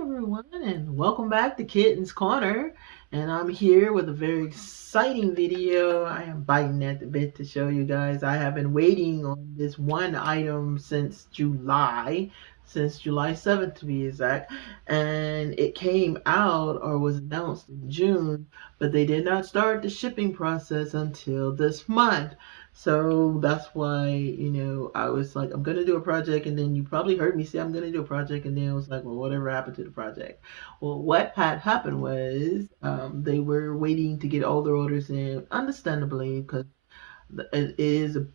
everyone, and welcome back to Kitten's Corner. And I'm here with a very exciting video. I am biting at the bit to show you guys. I have been waiting on this one item since July 7th to be exact. And it came out or was announced in June, but they did not start the shipping process until this month. So that's why, I was like, I'm gonna do a project, and then you probably heard me say I'm gonna do a project, and then it was like, well, whatever happened to the project? Well, what had happened was they were waiting to get all their orders in, understandably, because it is a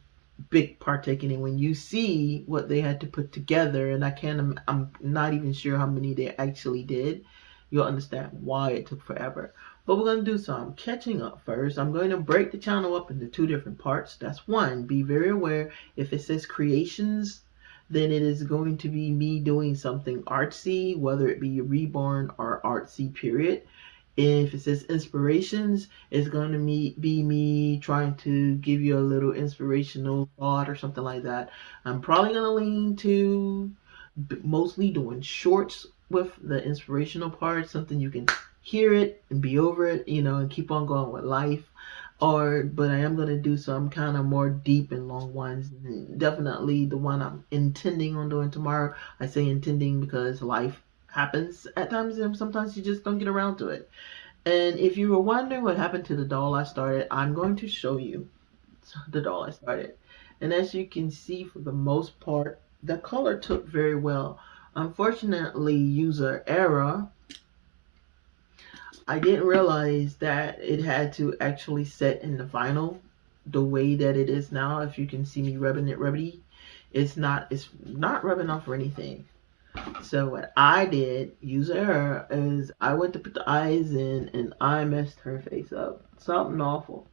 big part taken in when you see what they had to put together, and I'm not even sure how many they actually did. You'll understand why it took forever. But we're going to do some catching up first. I'm going to break the channel up into two different parts. That's one. Be very aware, if it says creations, then it is going to be me doing something artsy, whether it be reborn or artsy period. If it says inspirations, it's going to be me trying to give you a little inspirational thought or something like that. I'm probably going to lean to mostly doing shorts with the inspirational part, something you can hear it and be over it, and keep on going with life. But I am going to do some kind of more deep and long ones. Definitely the one I'm intending on doing tomorrow. I say intending because life happens at times, and sometimes you just don't get around to it. And if you were wondering what happened to the doll I started, I'm going to show you the doll I started. And as you can see, for the most part, the color took very well. Unfortunately, user error, I didn't realize that it had to actually set in the vinyl the way that it is now. If you can see me rubbing it rubby, it's not rubbing off or anything. So what I did, user error, is I went to put the eyes in and I messed her face up. Something awful.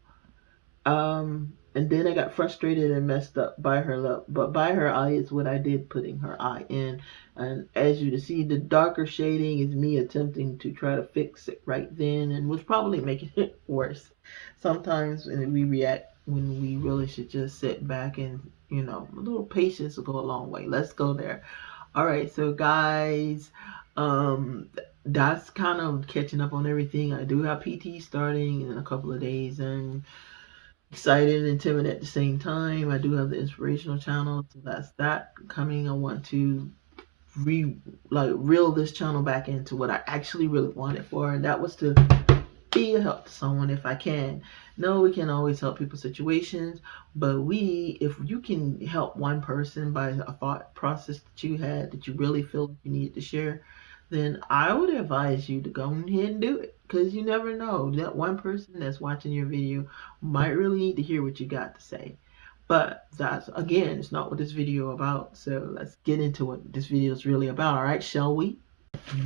And then I got frustrated and messed up by her lip. But by her eye is what I did, putting her eye in. And as you can see, the darker shading is me attempting to try to fix it right then, and was probably making it worse. Sometimes when we react when we really should just sit back and, a little patience will go a long way. Let's go there. All right, so guys, that's kind of catching up on everything. I do have PT starting in a couple of days, and excited and timid at the same time. I do have the inspirational channel, so that's that coming. I want to reel this channel back into what I actually really wanted for, and that was to be a help to someone if I can. No, we can always help people's situations, but if you can help one person by a thought process that you had that you really feel like you needed to share, then I would advise you to go ahead and do it, because you never know, that one person that's watching your video might really need to hear what you got to say. But that's, again, it's not what this video about. So let's get into what this video is really about. All right, shall we?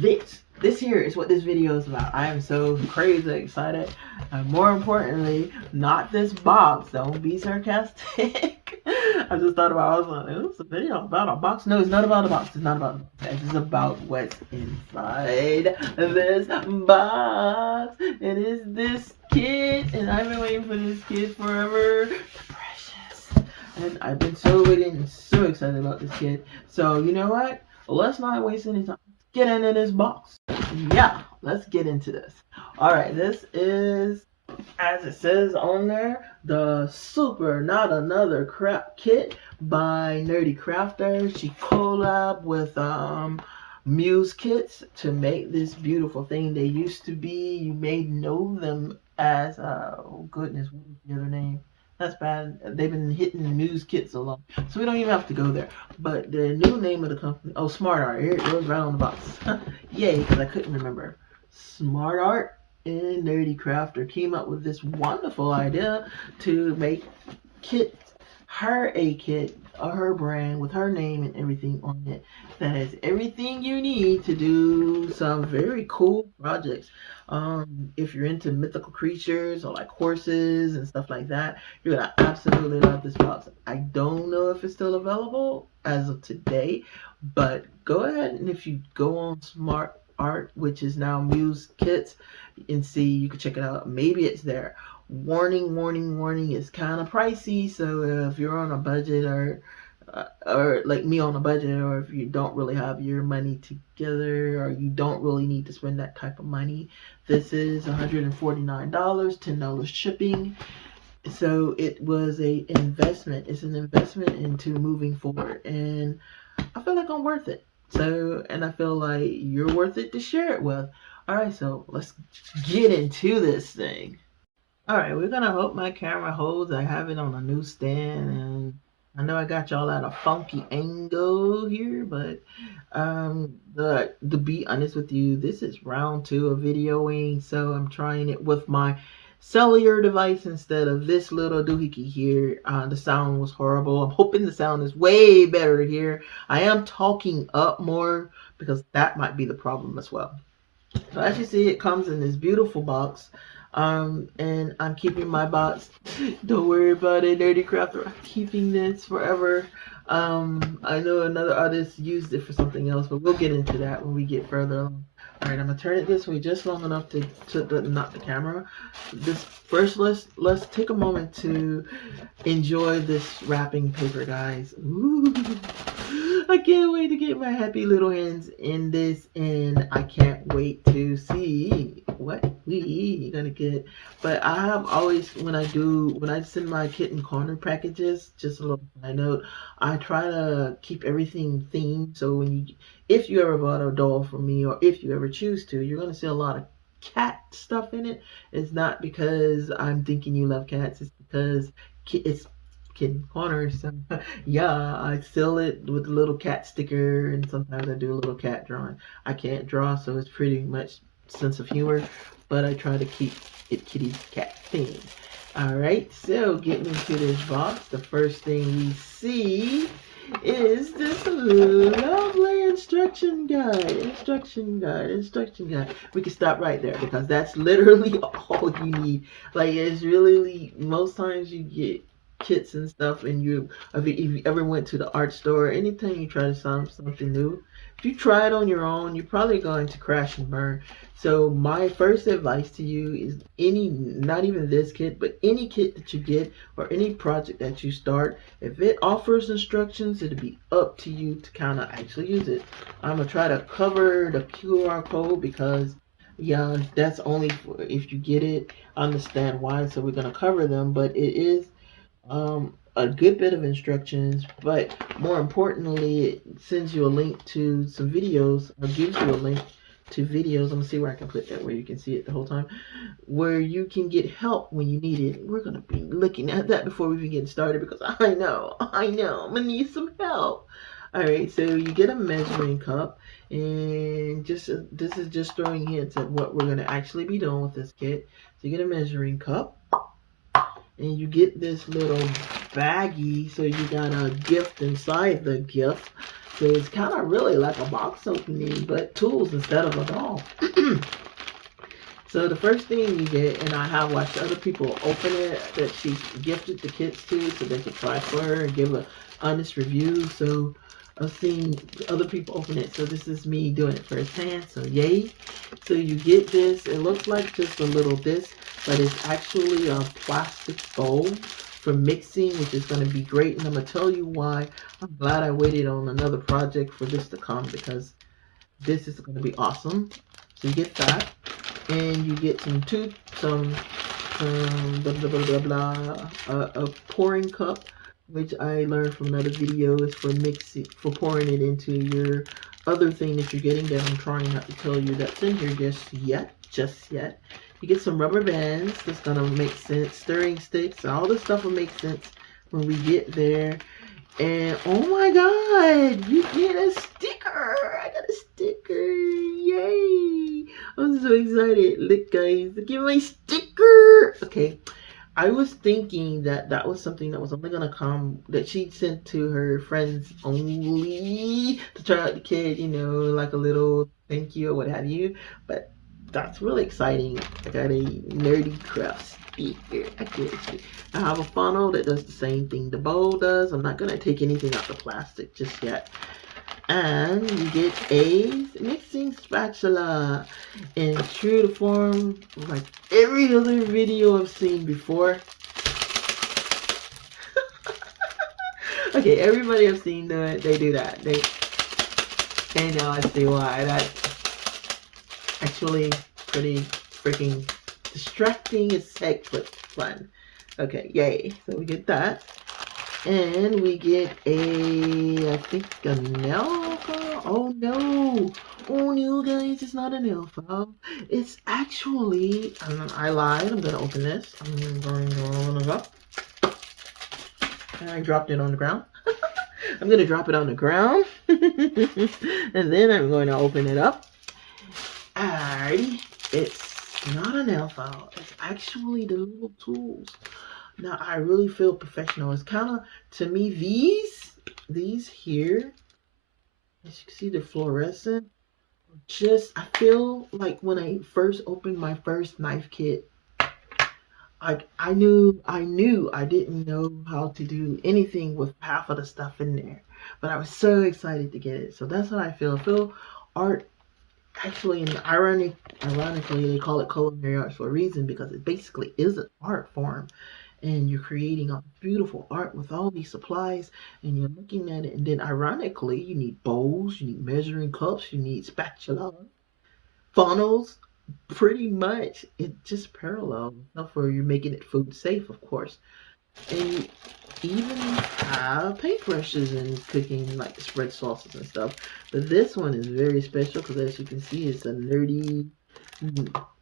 This here is what this video is about. I am so crazy excited. And more importantly, not this box. Don't be sarcastic. I just thought about, I was like, is this a video about a box? No, it's not about a box. It's not about a box. It's about what's inside this box. It is this kit, and I've been waiting for this kit forever. Precious. And I've been so waiting and so excited about this kit. So you know what? Let's not waste any time. Get into this box. Yeah, let's get into this. Alright, this is, as it says on there, the Super Not Another Crap Kit by nerdEcrafter. She collabed with Muse Kits to make this beautiful thing. They used to be, you may know them as, oh goodness, what was the other name? That's bad. They've been hitting the Muse Kits so long, so we don't even have to go there. But the new name of the company, oh, Smart Art. Here it goes right on the box. Yay, because I couldn't remember. Smart Art and nerdEcrafter came up with this wonderful idea to make a kit, or her brand with her name and everything on it, that has everything you need to do some very cool projects. If you're into mythical creatures or like horses and stuff like that, you're gonna absolutely love this box. I don't know if it's still available as of today, but go ahead, and if you go on Smart Art, which is now Muse Kits, and see, you can check it out. Maybe it's there. Warning, warning, warning, it's kind of pricey, so if you're on a budget or or like me on a budget, or if you don't really have your money together, or you don't really need to spend that type of money, this is $149, $10 shipping. So it was a investment. It's an investment into moving forward, and I feel like I'm worth it. So, and I feel like you're worth it to share it with. All right, so let's get into this thing. All right, we're gonna hope my camera holds. I have it on a new stand, and I know I got y'all at a funky angle here, but to be honest with you, this is round two of videoing, so I'm trying it with my cellular device instead of this little doohickey here. The sound was horrible. I'm hoping the sound is way better here. I am talking up more because that might be the problem as well. So as you see, it comes in this beautiful box. And I'm keeping my box. Don't worry about it, nerdEcrafter. I'm keeping this forever. I know another artist used it for something else, but we'll get into that when we get further along. All right, I'm gonna turn it this way just long enough to knock the camera. This first, let's take a moment to enjoy this wrapping paper, guys. Ooh. I can't wait to get my happy little hands in this, and I can't wait to see what we gonna get. But I have always, when I send my kitten corner packages, just a little side note, I try to keep everything themed. So if you ever bought a doll from me, or if you ever choose to, you're gonna see a lot of cat stuff in it. It's not because I'm thinking you love cats. It's because it's kitten corner. So yeah, I seal it with a little cat sticker, and sometimes I do a little cat drawing. I can't draw, so it's pretty much sense of humor, but I try to keep it kitty cat themed. All right, so getting into this box, the first thing we see is this lovely instruction guide. We can stop right there because that's literally all you need. Like, it's really, most times you get kits and stuff, and if you ever went to the art store, anytime you try to find something new, if you try it on your own, you're probably going to crash and burn. So my first advice to you is not even this kit, but any kit that you get or any project that you start, if it offers instructions, it'll be up to you to kind of actually use it. I'm gonna try to cover the QR code because yeah, that's only for if you get it. I understand why, so we're gonna cover them, but it is a good bit of instructions, but more importantly, it sends you a link to some videos, or gives you a link to videos. I'm gonna see where I can put that where you can see it the whole time, where you can get help when you need it. We're gonna be looking at that before we even get started because I know, I'm gonna need some help. All right, so you get a measuring cup, and this is just throwing hints at what we're gonna actually be doing with this kit. So you get a measuring cup, and you get this little baggie, so you got a gift inside the gift. So it's kind of really like a box opening, but tools instead of a doll. So the first thing you get, and I have watched other people open it that she's gifted the kits to, so they can try for her and give an honest review. So I've seen other people open it, so this is me doing it firsthand, so yay. So you get this, it looks like just a little disc, but it's actually a plastic bowl for mixing, which is going to be great, and I'm going to tell you why. I'm glad I waited on another project for this to come, because this is going to be awesome. So you get that, and you get some blah blah blah blah, a pouring cup, which I learned from another video is for mixing, for pouring it into your other thing that you're getting, that I'm trying not to tell you that's in here just yet. You get some rubber bands. That's gonna make sense. Stirring sticks. All this stuff will make sense when we get there. And oh my god, you get a sticker. I got a sticker. Yay. I'm so excited. Look, guys, look at my sticker. Okay. I was thinking that was something that was only gonna come, that she sent to her friends only to try out the kit, like a little thank you or what have you. But that's really exciting. I got a nerdEcrafter speaker. I have a funnel that does the same thing the bowl does. I'm not gonna take anything out the plastic just yet. And you get a mixing spatula in true to form, like every other video I've seen before. Okay, everybody I've seen do it, they do that. And now I see why. That's actually pretty freaking distracting as heck, but fun. Okay, yay. So we get that. And we get I think a nail file. Oh no. Oh no, guys, it's not a nail file. It's actually, I lied. I'm going to open this. I'm going to open it up. And I dropped it on the ground. I'm going to drop it on the ground. And then I'm going to open it up. Alrighty. It's not a nail file. It's actually the little tools. Now I really feel professional. It's kind of, to me, these here, as you can see, the fluorescent. I feel like when I first opened my first knife kit, I knew I didn't know how to do anything with half of the stuff in there, but I was so excited to get it. So that's what I feel. I feel art actually, and ironically, they call it culinary arts for a reason, because it basically is an art form. And you're creating a beautiful art with all these supplies, and you're looking at it, and then ironically you need bowls, you need measuring cups, you need spatula, funnels. Pretty much it just parallels stuff where you're making it food safe, of course. And you even have paintbrushes and cooking, like spread sauces and stuff. But this one is very special because, as you can see, it's a nerdy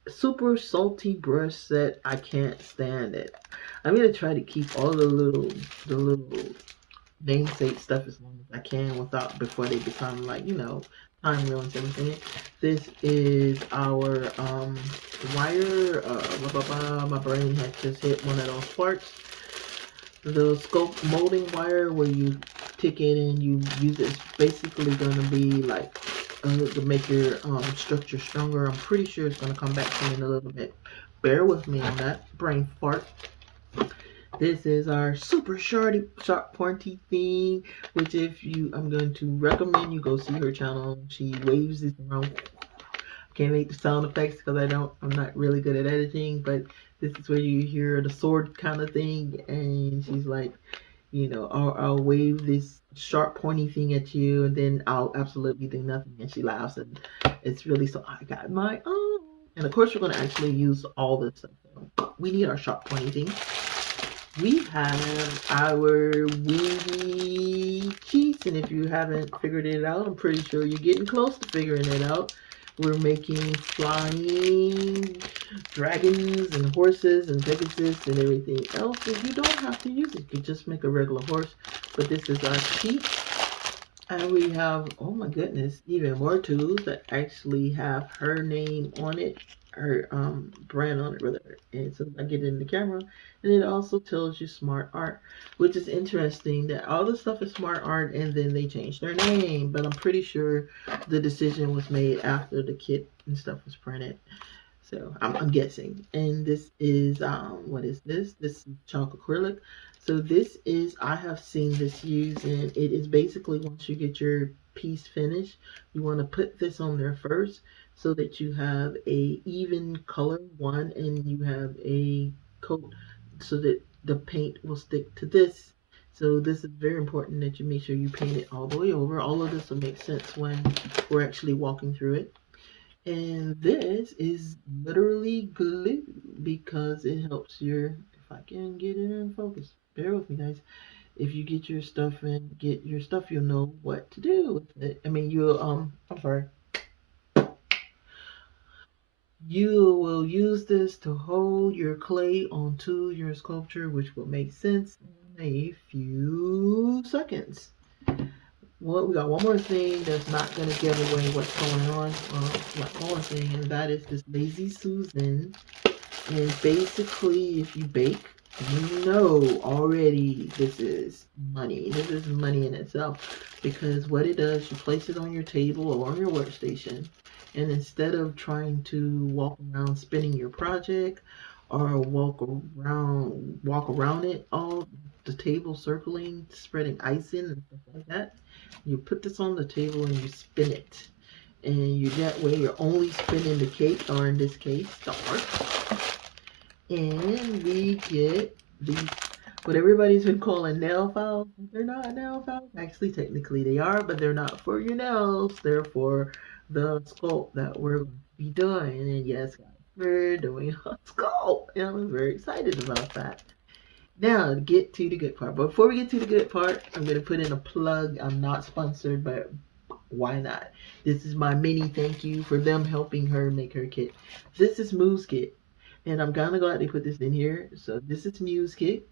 super salty brush set. I can't stand it. I'm gonna try to keep all the little namesake stuff as long as I can without, before they become like, time ruins everything. This is our wire. Blah, blah, blah. My brain had just hit one of those parts. The scope molding wire, where you tick it and you use it, is basically going to be like to make your structure stronger. I'm pretty sure it's going to come back to me in a little bit. Bear with me on that brain fart. This is our super sharp pointy thing, which I'm going to recommend you go see her channel. She waves this around. Can't make the sound effects because I'm not really good at editing, but this is where you hear the sword kind of thing, and she's like, I'll wave this sharp pointy thing at you, and then I'll absolutely do nothing, and she laughs, and it's really, so I got my own. And of course, we're going to actually use all this stuff. We need our sharp pointy thing. We have our weedy cheats, and if you haven't figured it out, I'm pretty sure you're getting close to figuring it out. We're making flying dragons and horses and Pegasus and everything else, and you don't have to use it. You can just make a regular horse, but this is our cheat. And we have, oh my goodness, even more tools that actually have her name on it, her brand on it, rather. And so I get it in the camera, and it also tells you smart art, which is interesting that all this stuff is smart art, and then they changed their name. But I'm pretty sure the decision was made after the kit and stuff was printed. So I'm guessing. And this is what is this? This is chalk acrylic. So this is, I have seen this used, and it is basically, once you get your piece finished, you want to put this on there first so that you have a even color one, and you have a coat so that the paint will stick to this. So this is very important that you make sure you paint it all the way over. All of this will make sense when we're actually walking through it. And this is literally glue, because it helps if I can get it in focus, bear with me, guys. If you get your stuff, you'll know what to do with it. I mean, you will use this to hold your clay onto your sculpture, which will make sense in a few seconds. Well, we got one more thing that's not going to give away what's going on. One more thing, and that is this Lazy Susan. And basically, if you bake, you know already this is money. This is money in itself, because what it does, you place it on your table or on your workstation, and instead of trying to walk around spinning your project or walk around it, all the table circling, spreading ice in and stuff like that, you put this on the table and you spin it. And that way you're only spinning the cake, or in this case, the art. And we get these what everybody's been calling nail files. They're not nail files. Actually, technically they are, but they're not for your nails. They're for the sculpt that we're going to be doing. And yes, guys, we're doing a sculpt. And I'm very excited about that. Now, get to the good part. But before we get to the good part, I'm going to put in a plug. I'm not sponsored, but why not? This is my mini thank you for them helping her make her kit. This is Muse Kit. And I'm kind of glad they put this in here. So this is Muse Kit.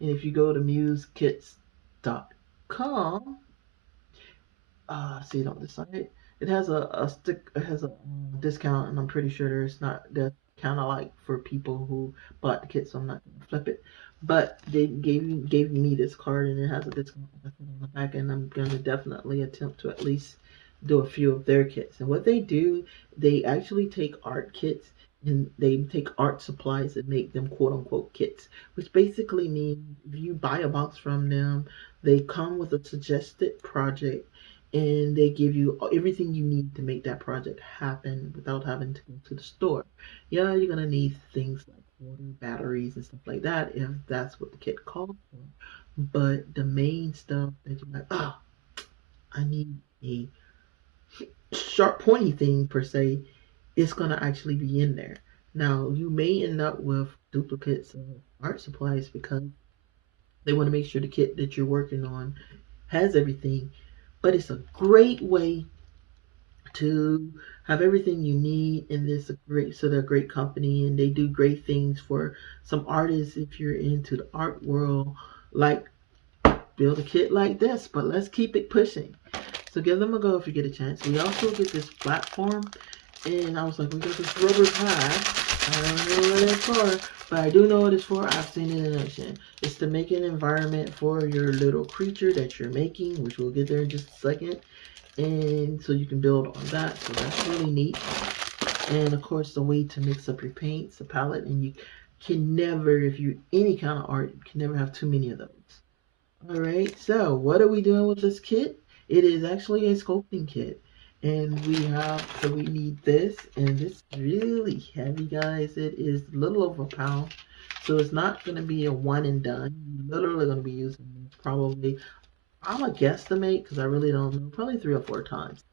And if you go to musekits.com, see it on the site. It has a discount, and I'm pretty sure there's not that kind of like for people who bought the kit, so I'm not gonna flip it. But they gave me this card, and it has a discount on the back, and I'm gonna definitely attempt to at least do a few of their kits. And what they do, they actually take art kits and they take art supplies and make them quote unquote kits, which basically means if you buy a box from them, they come with a suggested project and they give you everything you need to make that project happen without having to go to the store. Yeah, you're gonna need things like water, batteries, and stuff like that if that's what the kit calls for. But the main stuff that you're like, I need a sharp pointy thing per se, it's gonna actually be in there. Now you may end up with duplicates of art supplies because they want to make sure the kit that you're working on has everything, but it's a great way to have everything you need. And this they're a great company and they do great things for some artists if you're into the art world, like build a kit like this. But let's keep it pushing. So give them a go if you get a chance. We also get this platform, and I was like, we got this rubber pad. I don't know what it's for, but I do know what it's for. I've seen it in action. It's to make an environment for your little creature that you're making, which we'll get there in just a second. And so you can build on that. So that's really neat. And of course, the way to mix up your paints, a palette, and you can never, if you any kind of art, you can never have too many of those. All right. So what are we doing with this kit? It is actually a sculpting kit. And we need this, and this is really heavy, guys. It is a little over a pound. So it's not going to be a one and done. You're literally going to be using this probably, I'm a guesstimate because I really don't know, probably 3 or 4 times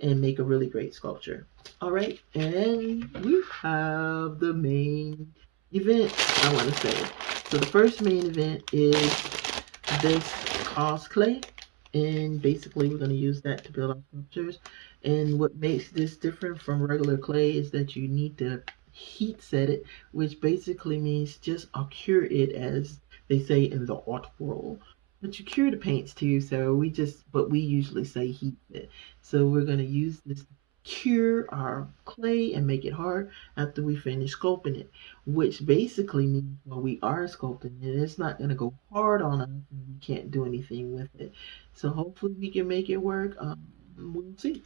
and make a really great sculpture. All right. And we have the main event, I want to say. So the first main event is this clay. And basically we're going to use that to build our sculptures. And what makes this different from regular clay is that you need to heat set it, which basically means just cure it, as they say in the art world. But you cure the paints too, so we usually say heat it. So we're going to use this to cure our clay and make it hard after we finish sculpting it, which basically means while we are sculpting it, it's not going to go hard on us and we can't do anything with it. So hopefully we can make it work. We'll see.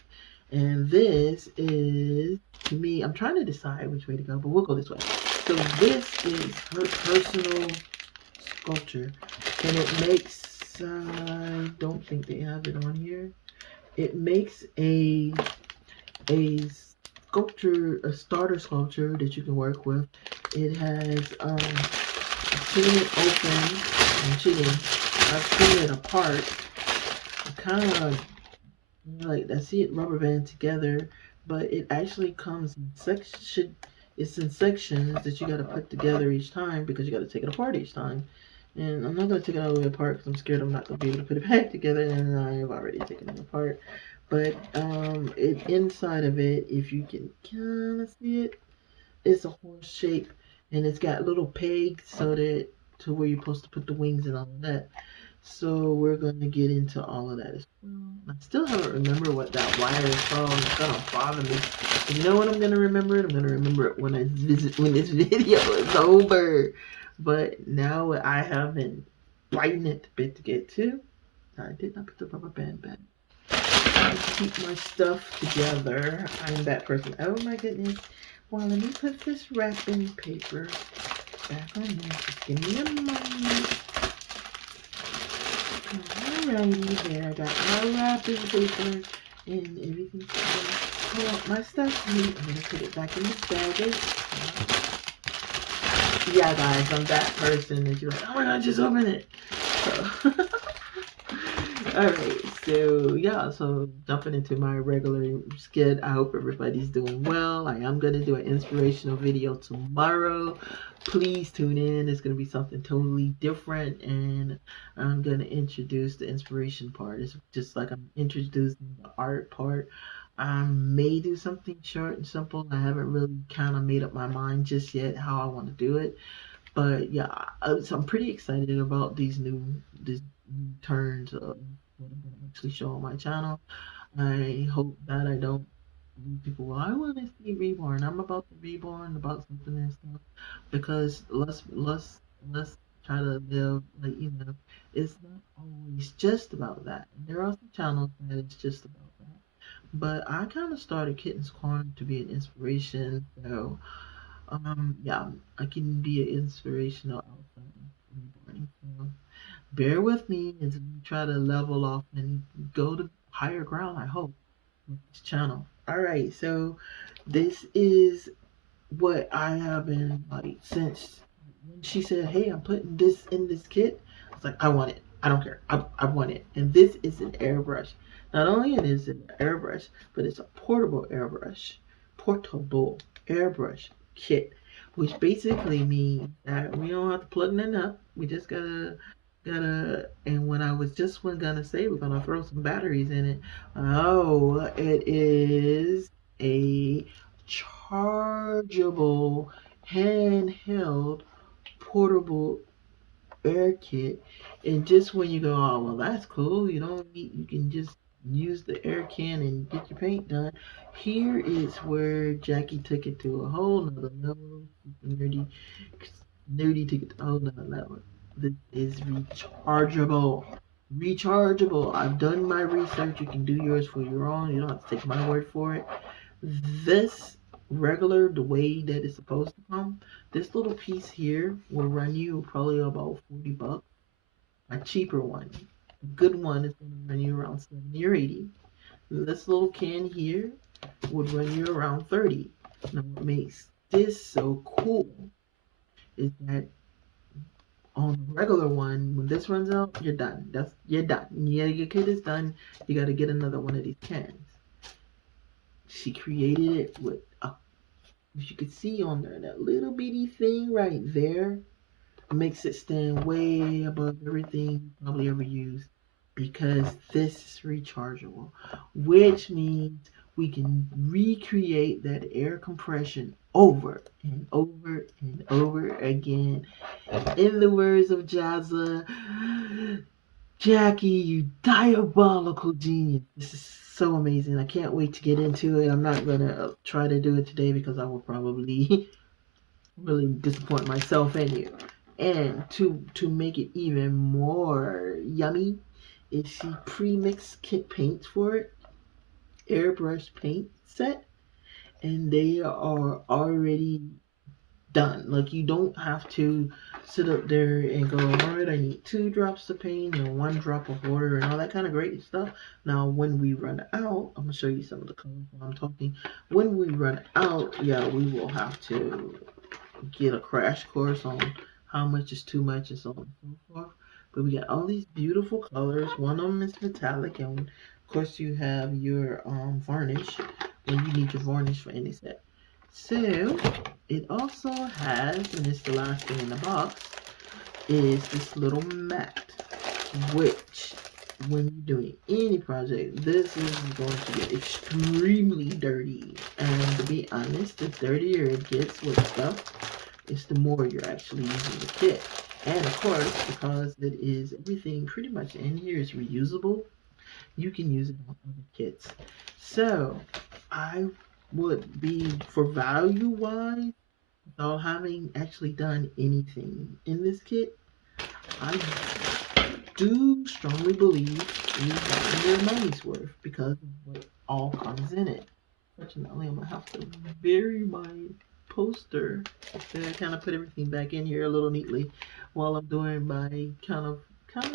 And this is, to me, I'm trying to decide which way to go, but we'll go this way. So this is her personal sculpture, and it makes, I don't think they have it on here. It makes a sculpture, a starter sculpture that you can work with. It has, I've seen it open. I'm cheating. I've seen it apart. Kind of like I see it rubber band together, but it actually comes in section. It's in sections that you got to put together each time because you got to take it apart each time. And I'm not going to take it all the way apart because I'm scared I'm not going to be able to put it back together, and I've already taken it apart. But inside of it, if you can kind of see it, it's a horse shape, and it's got little pegs so that to where you're supposed to put the wings and all of that. So we're going to get into all of that as well. I still haven't remembered what that wire is called. It's going to bother me. You know when I'm going to remember it? I'm going to remember it when this video is over. But now I have been biting it a bit to get to. I did not put the rubber band back. I keep my stuff together. I'm that person. Oh my goodness. Well, let me put this wrapping paper back on there. Just give me a moment. Alrighty, there I got my wrapping paper and everything. I want my stuff neat. I'm gonna put it back in the bag. Yeah, guys, I'm that person that you're like, oh my god, just open it. So, alright, so yeah, so jumping into my regular skit. I hope everybody's doing well. I am gonna do an inspirational video tomorrow. Please tune in. It's gonna be something totally different, and I'm gonna introduce the inspiration part. It's just like I'm introducing the art part. I may do something short and simple. I haven't really kind of made up my mind just yet how I want to do it. But yeah, so I'm pretty excited about these new turns of what I'm gonna actually show on my channel. I hope that I don't lose people. Well, I want to see reborn. I'm about to reborn about something and stuff because let's try to live like it's not always just about that. There are some channels that it's just about that. But I kind of started Kitten's Corner to be an inspiration, so yeah, I can be an inspirational outside of reborn. So bear with me as we try to level off and go to higher ground, I hope, with this channel. All right, so this is what I have been like since when she said, "Hey, I'm putting this in this kit." I was like, "I want it. I don't care. I want it." And this is an airbrush. Not only it is an airbrush, but it's a portable airbrush kit, which basically means that we don't have to plug nothing up. We just gotta. And when I was just gonna say we're gonna throw some batteries in it. Oh, it is a chargeable, handheld, portable air kit. And just when you go, oh well, that's cool. You don't need. You can just use the air can and get your paint done. Here is where Jackie took it to a whole nother level. Nerdy, nerdy took it to a whole nother level. This is rechargeable. Rechargeable. I've done my research. You can do yours for your own. You don't have to take my word for it. This regular, the way that it's supposed to come, this little piece here will run you probably about $40. A cheaper one, a good one is going to run you around 70 or 80. This little can here would run you around 30. Now, what makes this so cool is that on the regular one, when this runs out, you're done. You're done. Yeah, your kit is done. You got to get another one of these cans. She created it with a, if you could see on there, that little bitty thing right there makes it stand way above everything you probably ever used because this is rechargeable, which means we can recreate that air compression over and over and over again. In the words of Jazza, Jackie, you diabolical genius. This is so amazing. I can't wait to get into it. I'm not going to try to do it today because I will probably really disappoint myself and you. And to make it even more yummy, is she pre-mixed kit paints for it, airbrush paint set, and they are already done. Like you don't have to sit up there and go, all right, I need 2 drops of paint and 1 drop of water and all that kind of great stuff. Now, when we run out, I'm gonna show you some of the colors while I'm talking. When we run out, yeah, we will have to get a crash course on how much is too much and so on and so forth. But we got all these beautiful colors. One of them is metallic, and of course you have your varnish when you need your varnish for any set. So it also has, and it's the last thing in the box, is this little mat, which when you're doing any project, this is going to get extremely dirty. And to be honest, the dirtier it gets with stuff, it's the more you're actually using the kit. And of course, because it is everything pretty much in here is reusable, you can use it on other kits. So I would be, for value wise, without having actually done anything in this kit, I do strongly believe you've gotten your money's worth because of what all comes in it. Fortunately, I'm gonna have to bury my poster to kind of put everything back in here a little neatly while I'm doing my kind of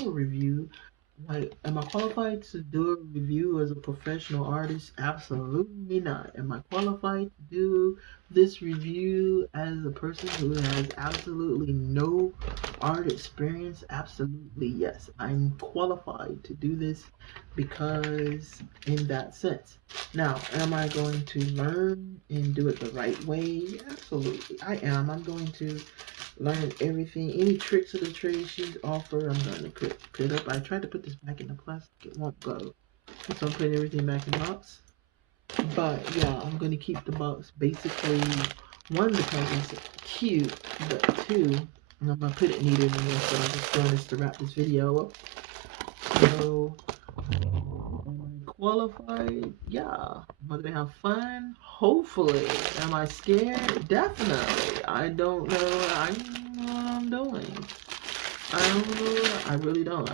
review. Like, am I qualified to do a review as a professional artist? Absolutely not. Am I qualified to do this review as a person who has absolutely no art experience? Absolutely yes. I'm qualified to do this because, in that sense. Now, am I going to learn and do it the right way? Absolutely, I am. I'm going to learn everything, any tricks of the trade she's offer. I'm going to put up. I tried to put this back in the plastic, it won't go. So I'm putting everything back in the box. But yeah, I'm going to keep the box basically, one, because it's cute, but two, and I'm going to put it neater than this, so I'm just doing this to wrap this video up. So, am I qualified? Yeah. Am I going to have fun? Hopefully. Am I scared? Definitely. I don't know. I don't know what I'm doing. I don't know. I really don't.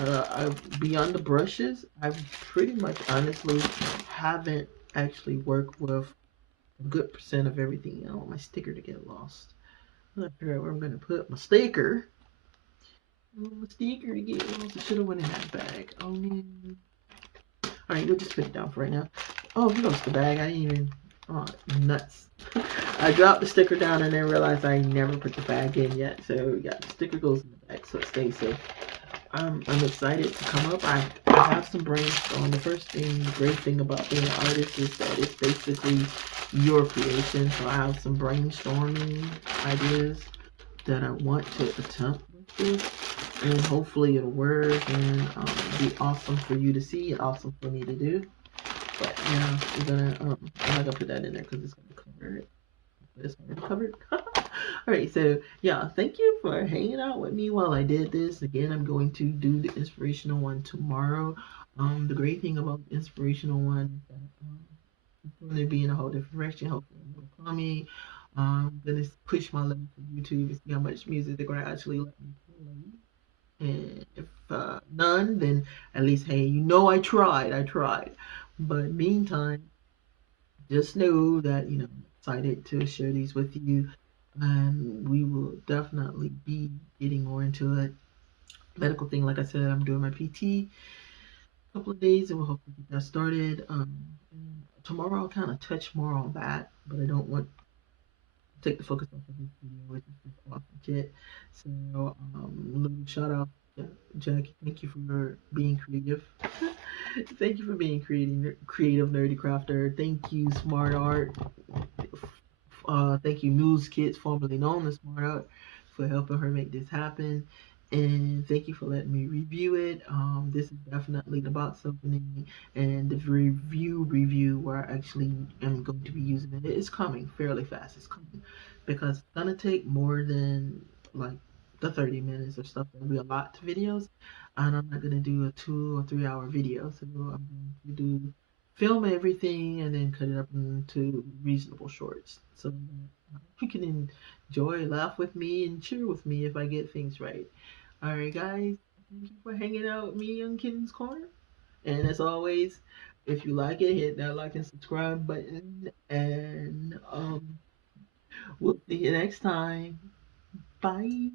Beyond the brushes, I pretty much honestly haven't actually worked with a good percent of everything. I don't want my sticker to get lost. I'm not sure where I'm gonna put my sticker. I want my sticker to get lost. I should have went in that bag. Oh man. All right, we'll just put it down for right now. Oh, here goes the bag. I didn't even. Oh, nuts. I dropped the sticker down and then realized I never put the bag in yet. So yeah, the sticker goes in the bag so it stays safe. I'm excited to come up. I have some brainstorm. The first thing, the great thing about being an artist is that it's basically your creation. So I have some brainstorming ideas that I want to attempt with this, and hopefully it'll work and be awesome for you to see and awesome for me to do. But yeah, we're gonna I'm not gonna put that in there because it's gonna cover it. It's already covered. All right, so yeah, thank you for hanging out with me while I did this. Again, I'm going to do the inspirational one tomorrow. The great thing about the inspirational one is that it's going to be in a whole different direction. Hopefully, more calming. I'm gonna push my limits for YouTube and see how much music they're gonna actually let me play. And if none, then at least hey, you know I tried. I tried. But meantime, just know that I'm excited to share these with you, and we will definitely be getting more into it. Medical thing, like I said, I'm doing my PT a couple of days, and we'll hopefully get that started. And tomorrow I'll kind of touch more on that, but I don't want to take the focus off of this video, which is this awesome kit. So, a little shout out, Jackie. Thank you for being creative. Thank you for being creative nerdEcrafter. Thank you, Smart Art. Thank you, News Kids, formerly known as Smart Art, for helping her make this happen. And thank you for letting me review it. This is definitely the box opening and the review where I actually am going to be using it. It's coming fairly fast. It's coming because it's gonna take more than like the 30 minutes or stuff. There'll be a lot to videos, and I'm not gonna do a 2 or 3 hour video. So I'm going to do film everything and then cut it up into reasonable shorts so that you can enjoy, laugh with me, and cheer with me if I get things right. All right, guys, thank you for hanging out with me on Kitten's Corner. And as always, if you like it, hit that like and subscribe button. And we'll see you next time. Bye.